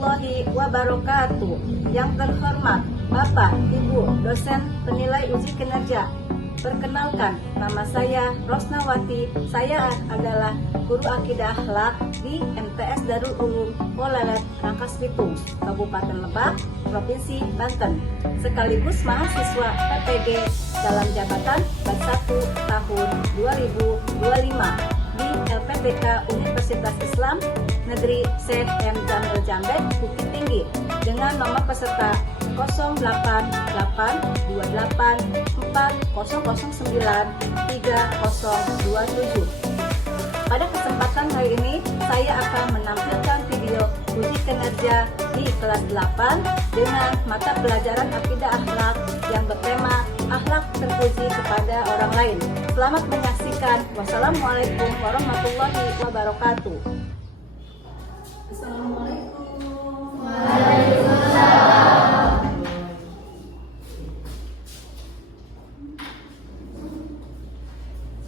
warahmatullahi wabarakatuh. Yang terhormat Bapak, Ibu, dosen penilai uji kinerja. Perkenalkan, nama saya Rosnawati. Saya adalah guru akidah akhlak di MTS Darul Ulum Polalet Rangkas Bitung, Kabupaten Lebak, Provinsi Banten. Sekaligus mahasiswa PPG dalam jabatan Ban 1 tahun 2025 di LPTK Universitas Islam Negeri Syekh M. Jamil Jambek, Bukit Tinggi, dengan nomor peserta 088284009327. Pada kesempatan hari ini, saya akan menampilkan video uji kinerja di kelas 8 dengan mata pelajaran akidah akhlak yang bertema akhlak terpuji kepada orang lain. Selamat menyaksikan. Wassalamualaikum warahmatullahi wabarakatuh. Assalamualaikum. Waalaikumsalam.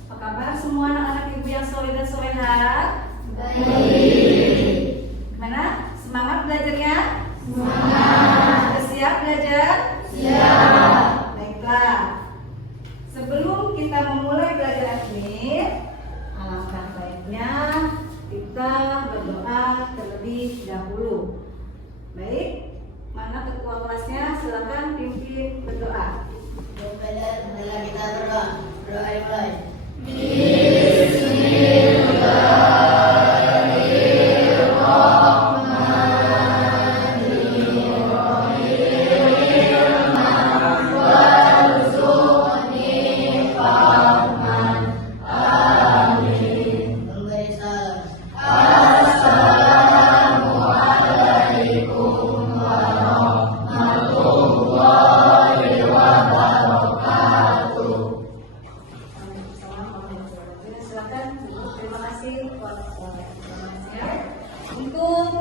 Apa kabar semua anak-anak ibu yang soleh dan solehat? Baik. Gimana? Semangat belajarnya? Semangat. Sudah siap belajar? Siap. Baiklah. Sebelum kita memulai belajar ini, alangkah baiknya kita berdoa terlebih dahulu. Baik, mana ketua kelasnya? Silakan pimpin berdoa. Marilah kita berdoa. Berdoa dimulai. Terima kasih untuk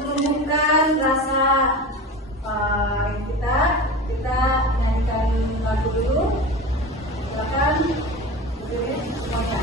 menumbuhkan rasa kita nyanyikan lagu dulu. Silakan berdiri semuanya.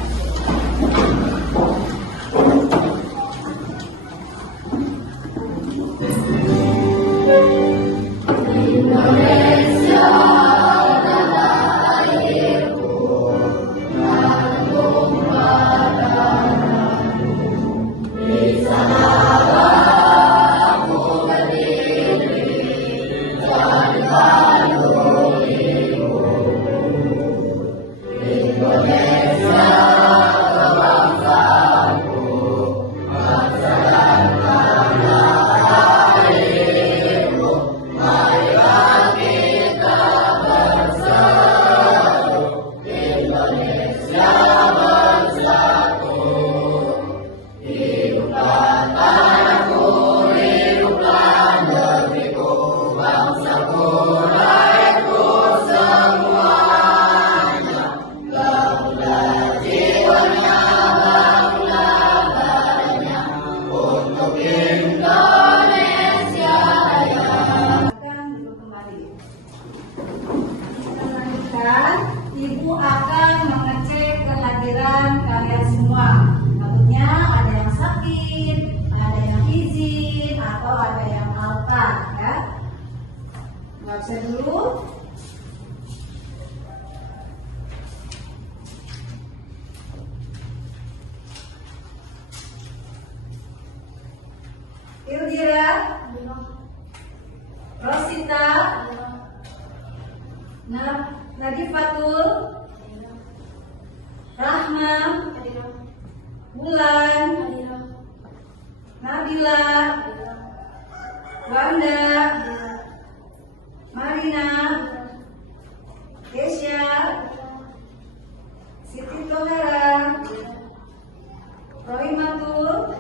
Ibu akan mengecek kehadiran kalian semua. Maksudnya ada yang sakit, ada yang izin, atau ada yang alta, ya. Nggak bisa dulu. Ildira, Rosita, Nadifatul, Rahma, Bulan, Nabila, Wanda, Marina, Kesya, Siti Tohara, Rohimatul,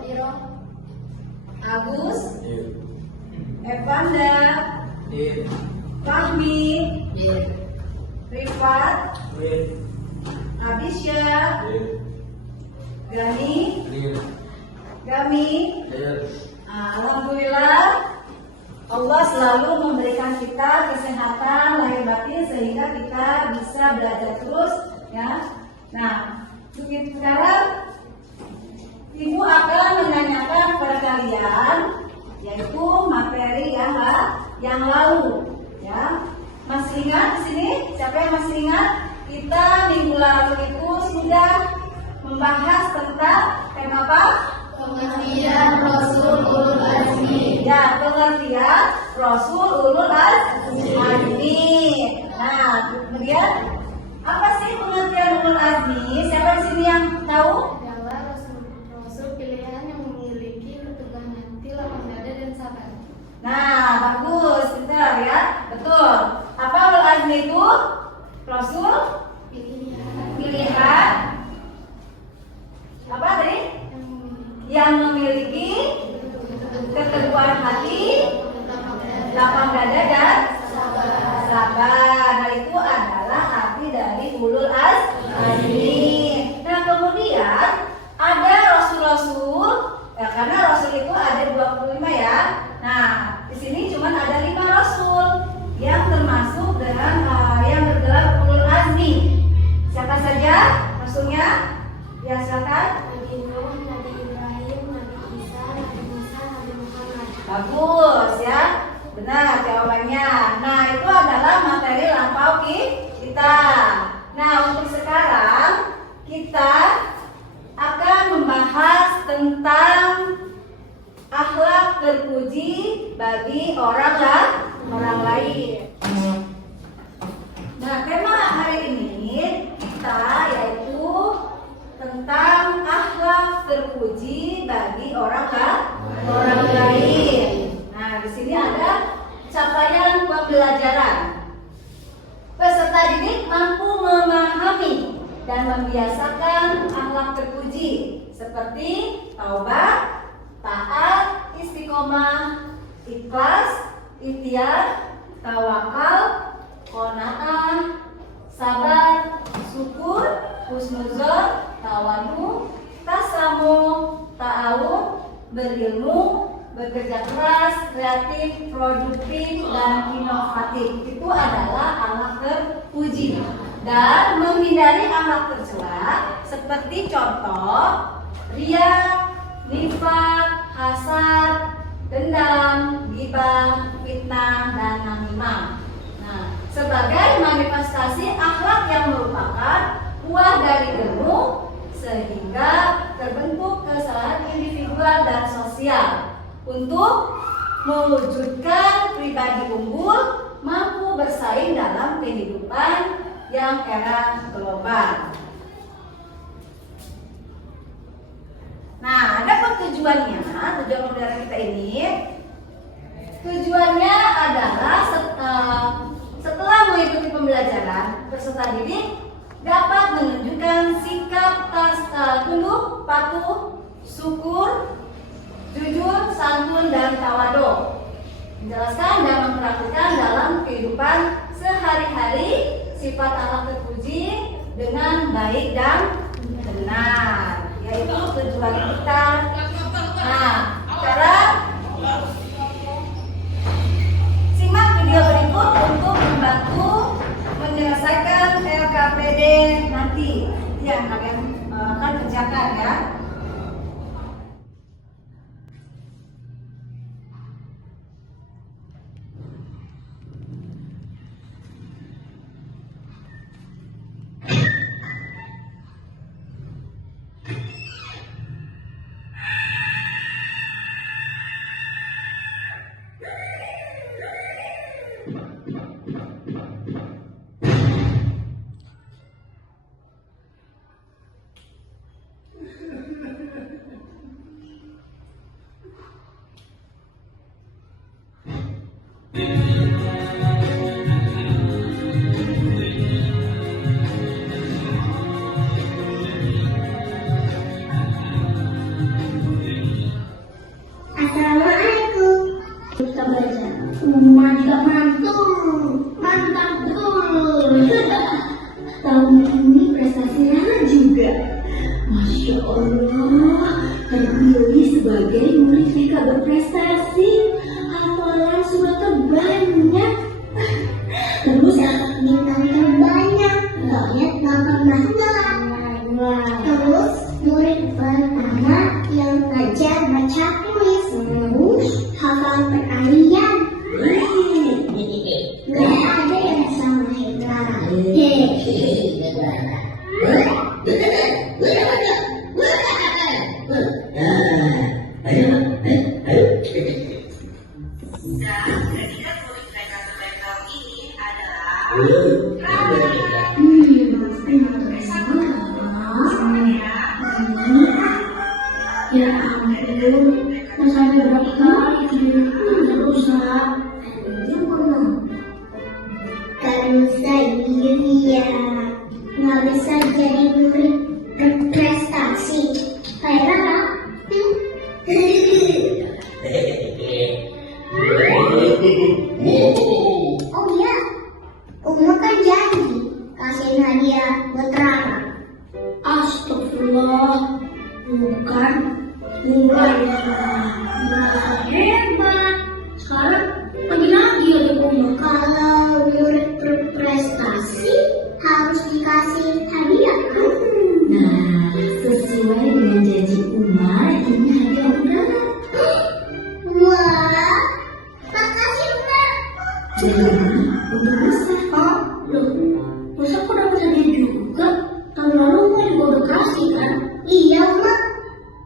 Agus, Evanda, Fahmi, Rifat, Abisya, Gami. Alhamdulillah, Allah selalu memberikan kita kesehatan lahir batin sehingga kita bisa belajar terus, ya. Nah, sekarang Ibu akan menanyakan kepada kalian, yaitu yang lalu. Ya, masih ingat di sini? Siapa yang masih ingat? Kita minggu lalu itu sudah membahas tentang tema apa? Pengertian Rasul Ulul Azmi. Ya, pengertian Rasul Ulul Azmi. Nah, kemudian apa sih pengertian Ulul Azmi? Siapa di sini yang tahu? Adalah rasul pilihan yang memiliki keteguhan hati, lapang dada dan sabar. Nah, bagus, pintar ya. Betul. Apa Ulul Azmi itu? Rasul pilihan apa tadi? Yang memiliki keteguhan hati, lapang dada dan sabar. Nah, itu adalah arti dari Ulul Azmi. Nah, kemudian ada rasul-rasul, ya, karena rasul itu ada 25 ya. Nah, di sini cuma ada 5 rasul yang termasuk dengan yang bergelar Ulul Azmi. Siapa saja rasulnya? Ya, silakan. Nabi Nuh, Nabi Ibrahim, Nabi Isa, Nabi Musa, Nabi Muhammad. Bagus ya, benar jawabannya. Nah, itu adalah materi lampau kita. Nah, untuk sekarang kita akan membahas tentang akhlak terpuji bagi orang lain. Nah, tema hari ini kita yaitu tentang akhlak terpuji bagi orang lain. Nah, di sini ada capaian pembelajaran. Peserta didik mampu memahami dan membiasakan akhlak terpuji seperti taubat, taat, istiqomah, ikhlas, ikhtiar, tawakal, qanaah, sabar, syukur, husnuzon, tawadu, tasamuh, ta'awun, berilmu, bekerja keras, kreatif, produktif, dan inovatif. Itu adalah akhlak terpuji. Dan menghindari akhlak tercela seperti contoh riya, nifaq, hasad, dendam, ghibah, fitnah, dan namimah. Nah, sebagai manifestasi akhlak yang merupakan buah dari ilmu sehingga terbentuk kesalahan individual dan sosial untuk mewujudkan pribadi unggul mampu bersaing dalam kehidupan yang era global. Nah, ada tujuan pembelajaran kita ini. Tujuannya adalah setelah mengikuti pembelajaran, peserta didik dapat menunjukkan sikap tunduk, patuh, syukur, jujur, santun, dan tawadu. Menjelaskan dan mempraktikkan dalam kehidupan sehari-hari sifat akhlak terpuji dengan baik dan benar. Yaitu tujuan kita. Nah, sekarang simak video berikut untuk membantu menyelesaikan LKPD nanti yang kalian akan kerjakan ya. Assalamualaikum. Kita baca. Mantap, mantap betul. Tahun ini prestasi Rana juga. Masya Allah, terpilih sebagai murid TK berprestasi. Hafalan surat terbanyak. Terus bintang terbanyak. Banyak nonton bahasa. Terus murid pertama yang belajar baca tulis. Terus hafal peralihan. Dan predikat murid mereka terbaik tahun ini adalah Ya ampun, masa berapa kali tidurku nggak usah. Karena saya nggak bisa jadi murid berprestasi. Kayak Rara. Oh iya, Uma kan janji kasih hadiah buat Rara. Astagfirullah, bukan mulai merasa hebat. Sekarang pergi lagi ya Uma. Kalau murid berprestasi harus dikasih hadiah kan? Nah, sesuai dengan janji Umar, ini hadiah udara. Wah, makasih Uma. Jadi, untuk Musa. Oh, loh, Musa kok dapat hadiah juga? Tahun lalu Uma juga udah kasih kan? Iya Uma,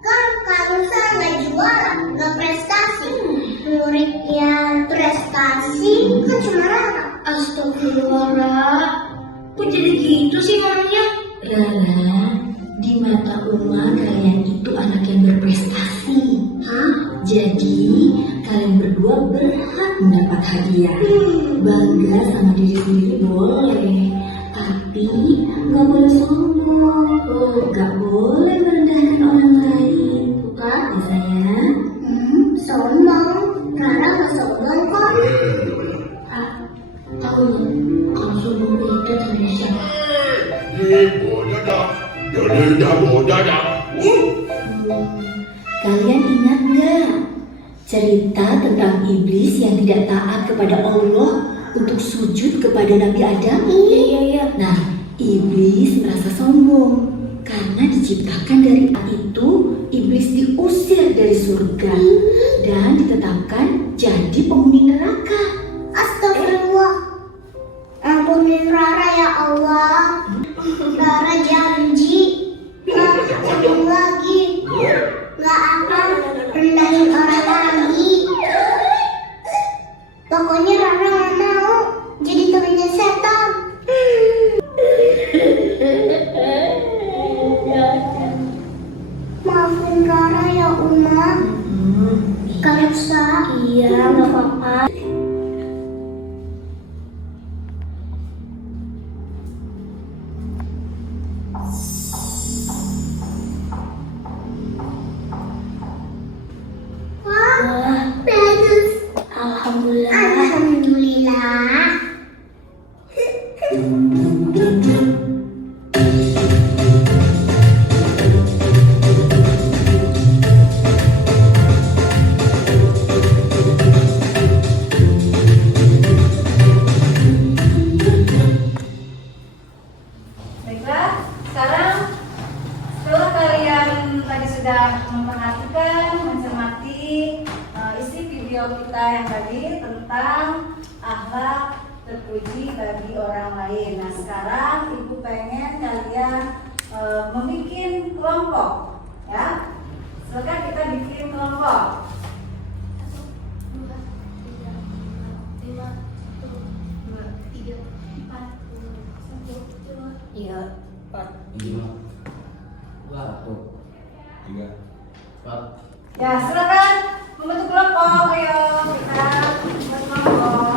kan kalau saya nggak juara, nggak prestasi. Murid yang prestasi kan cuma Rara. Astagfirullah, kok jadi gitu sih maunya? Rara, di mata Umar kalian itu anak yang berprestasi. Hah? Jadi, kalian berdua berhak mendapat hadiah. Bangga sama diri sendiri boleh, tapi nggak boleh sombong. Nggak boleh merendahkan orang lain. Bukan ya sayang? Sombong, Rara nggak sombong kok. Tahunya, kalau sombong itu tanda siapa? Kalian ingat nggak cerita tentang iblis yang tidak taat kepada Allah untuk sujud kepada Nabi Adam? Iya. Nah, iblis merasa sombong karena diciptakan dari itu. Iblis diusir dari surga dan ditetapkan jadi penghuni neraka. Astagfirullah, ampunin Rara ya Allah. Rara janji nggak sombong lagi, nggak akan rendahin orang lagi. Pokoknya Rara nggak mau jadi temannya setan. Maafin Rara ya Uma. Gak usah. Iya, nggak apa-apa. Wah, bagus. Alhamdulillah. Alhamdulillah. Baiklah, sekarang setelah kalian tadi sudah memperhatikan, mencermati isi video kita yang tadi tentang akhlak terpuji bagi orang lain. Nah, sekarang Ibu pengen kalian membuat kelompok, ya. Silakan kita bikin kelompok. 1, 2, 3, 4, 5, 1, 2, 3, 4, 1, 2. Iya, 4. 3, 4. Ya, silakan membentuk kelompok. Ayo kita membentuk kelompok.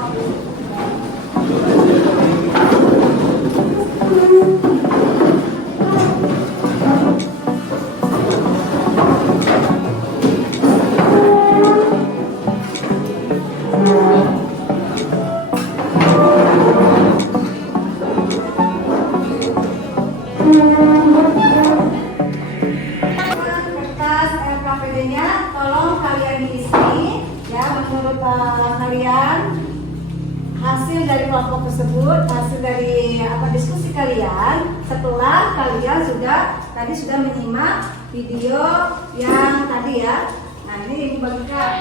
Kertas KPD-nya tolong kalian diisi ya menurut kalian hasil dari kelompok tersebut, hasil dari diskusi kalian setelah kalian sudah menyimak video yang tadi ya. Nah, ini Ibu bagikan.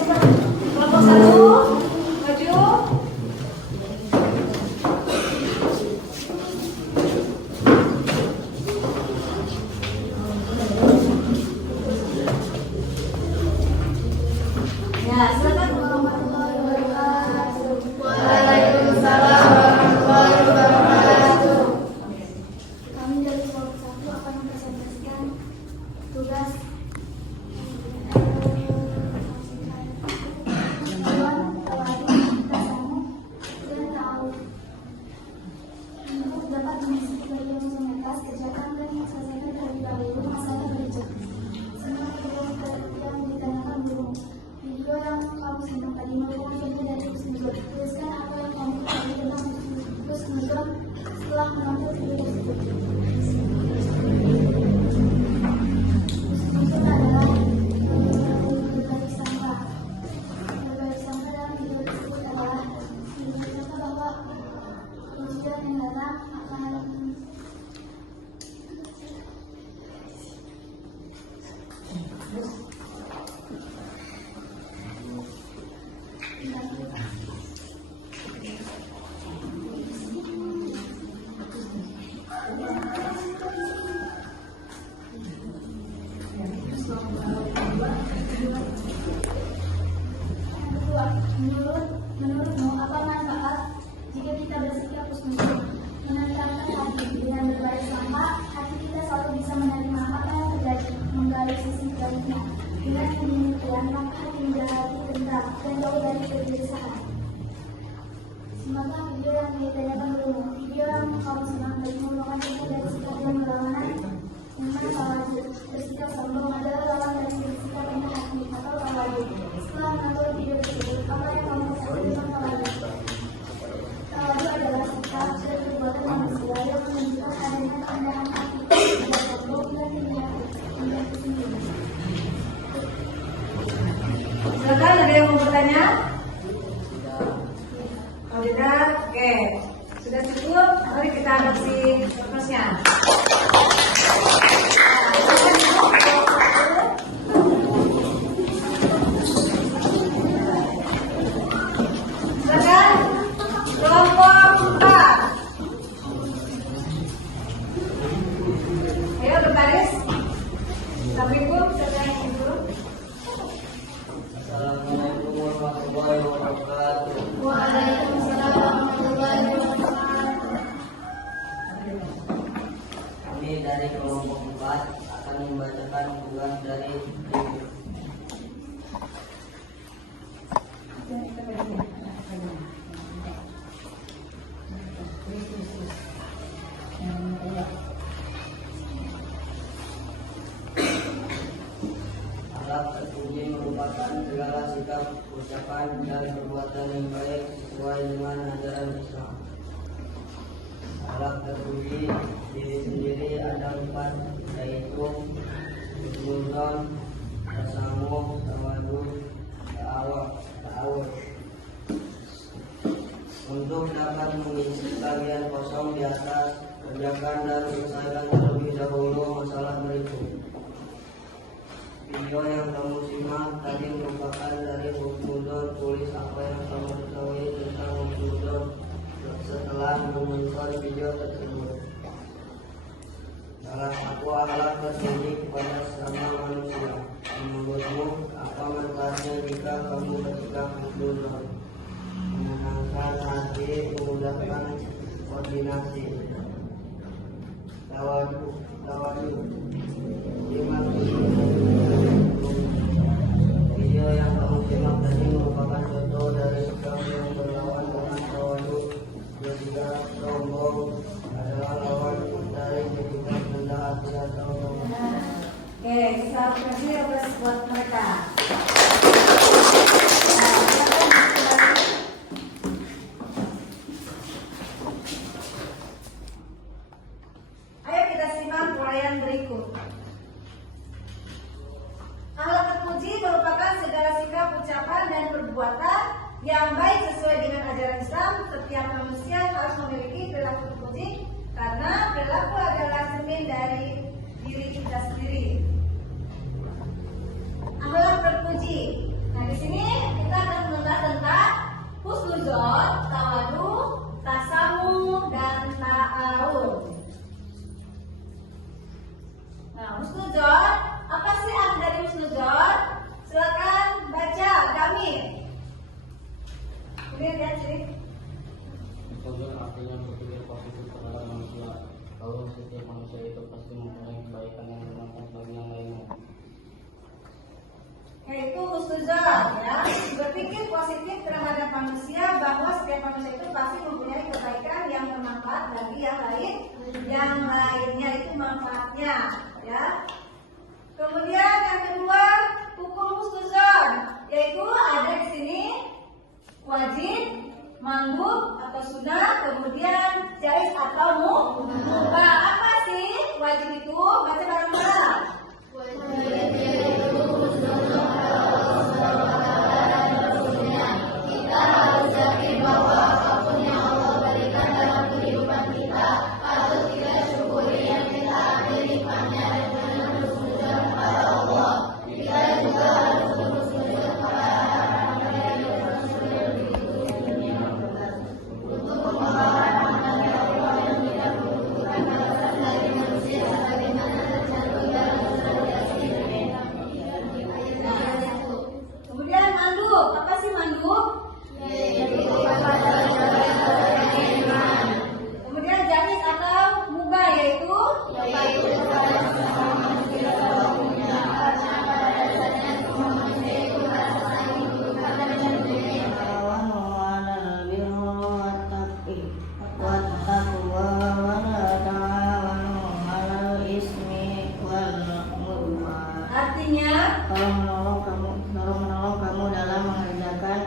cepat. Kelompok 1, maju. Ya, silakan. Warahmatullahi wabarakatuh. Waalaikumsalam warahmatullahi wabarakatuh. Kami dari kelompok 1 akan mempresentasikan tugas untuk dapat mengisi bagian mayoritas kerjakan dan selesaikan terlebih dahulu masalah berikut. Semua yang ditanyakan belum. Video yang kamu simak tadi merupakan video dari Husnuzon. Tuliskan apa yang kamu ketahui tentang Husnuzon setelah menonton video tersebut. Husnuzon adalah berbalik sangka. Berbalik sangka dalam video tersebut adalah menunjukkan bahwa ujian yang datang akan Menurutmu, apa manfaat jika kita bersikap husnuzon? Menenangkan hati dengan berbaik sangka, hati kita selalu bisa menerima apa yang terjadi, menggali sisi baiknya. Dengan demikian, maka hati menjadi hati tentram dan jauh dari kegelisahan. Simaklah video yang ditanyakan dulu. Video yang kamu simak tadi merupakan contoh dari sikap yang berlawanan dengan tawadu. Bersikap sombong adalah lawan dari bersikap rendah hati atau tawadu. Setelah menonton video tersebut, apa yang kamu ketahui tentang tawadu? Tawadu adalah sikap dan perbuatan manusia yang menunjukkan adanya kerendahan hati, tidak sombong dan tidak sendiri. Silakan, ada yang mau bertanya? Kalau tidak, oke. Sudah cukup, mari kita adopsi fokusnya. Silakan, kelompok 4. Ayo berbaris. Assalamualaikum, siapa yang itu? Assalamualaikum warahmatullahi wabarakatuh. Waalaikumsalam warahmatullahi wabarakatuh. Kami dari kelompok 4 akan membacakan tugas dari ibu. Akhlak terpuji merupakan segala sikap, ucapan, dan perbuatan yang baik sesuai dengan ajaran Islam. Akhlak terpuji diri sendiri ada 4, yaitu husnuzon, tasamuh, tawadud, ta'awud. Untuk dapat mengisi bagian kosong di atas, kerjakan dan selesaikan terlebih dahulu masalah berikut. Video yang kamu simak tadi merupakan dari husnuzon. Tulis apa yang kamu ketahui tentang husnuzon setelah menonton video tersebut. Salah satu akhlak terpuji kepada sesama manusia. Menurutmu, apa manfaatnya jika kamu bersikap husnuzon? Menenangkan hati, memudahkan koordinasi. Tawadu. Video yang kamu simak tadi merupakan contoh dari sikap yang berlawan dengan tawadu. Bersikap sombong adalah lawan dari bersikap rendah hati atau Oke, selamat kasih atas buat mereka. Ayo kita simak uraian berikut. Akhlak terpuji merupakan segala sikap, ucapan, dan perbuatan yang baik sesuai dengan ajaran Islam. Setiap manusia harus memiliki perilaku terpuji karena perilaku adalah cermin dari diri kita sendiri. Akhlak terpuji. Nah, di sini Ini lihat sini. Kemudian artinya berpikir positif kepada manusia. Kalau setiap manusia itu pasti mempunyai kebaikan yang bermanfaat bagi yang lainnya. Yaitu husnuzon, ya, berpikir positif terhadap manusia bahwa setiap manusia itu pasti mempunyai kebaikan yang bermanfaat bagi yang lain, yang lainnya itu manfaatnya, ya. Kemudian yang kedua, hukum husnuzon, yaitu ada di sini wajib, mandub atau sunnah, kemudian jaiz atau mubah. Apa sih wajib itu? Baca bareng-bareng. Kemudian mandub, apa sih mandub? Kemudian jaiz atau mubah, yaitu artinya Tolong menolong kamu dalam mengerjakan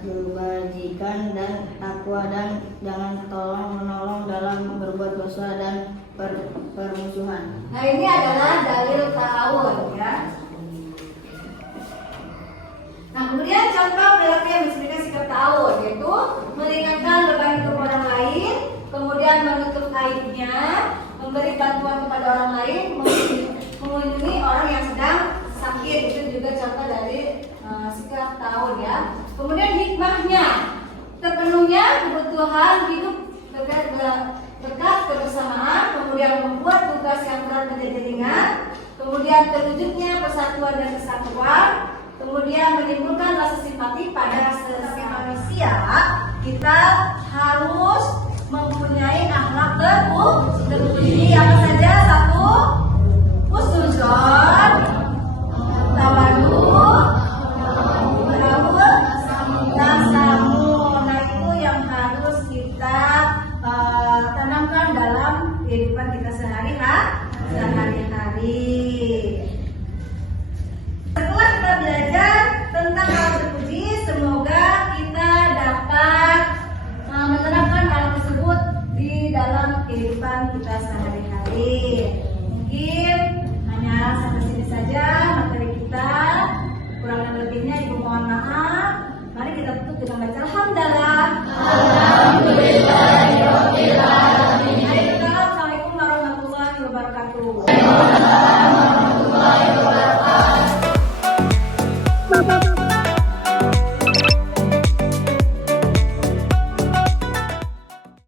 kebajikan dan takwa, dan jangan tolong menolong dalam berbuat dosa dan permusuhan. Nah, ini adalah dalil ta'awun, ya. Nah, kemudian contoh perilaku yang mencerminkan sikap ta'awun, yaitu meringankan beban hidup orang lain, kemudian menutup aibnya, memberi bantuan kepada orang lain, mengunjungi orang yang sedang sakit. Itu juga contoh dari sikap ta'awun, ya. Kemudian hikmahnya, terpenuhnya kebutuhan hidup berkat kebersamaan, kemudian membuat tugas yang berat menjadi ringan, kemudian terwujudnya persatuan dan kesatuan, kemudian menimbulkan rasa simpati pada sesama manusia. Kita harus mempunyai akhlak terpuji. Apa saja? Satu, husnuzon, tawadhu, tasamu. Nah, itu yang harus kita tanamkan dalam kehidupan kita sehari-hari. Setelah kita belajar tentang hal terpuji, semoga kita dapat menerapkan hal tersebut di dalam kehidupan kita sehari-hari. Mungkin hanya sampai sini saja materi kita. Kurang dan lebihnya ibu mohon maaf. Mari kita tutup dengan baca alhamdulillah. Alhamdulillahirabbil alamin. Assalamualaikum warahmatullahi wabarakatuh.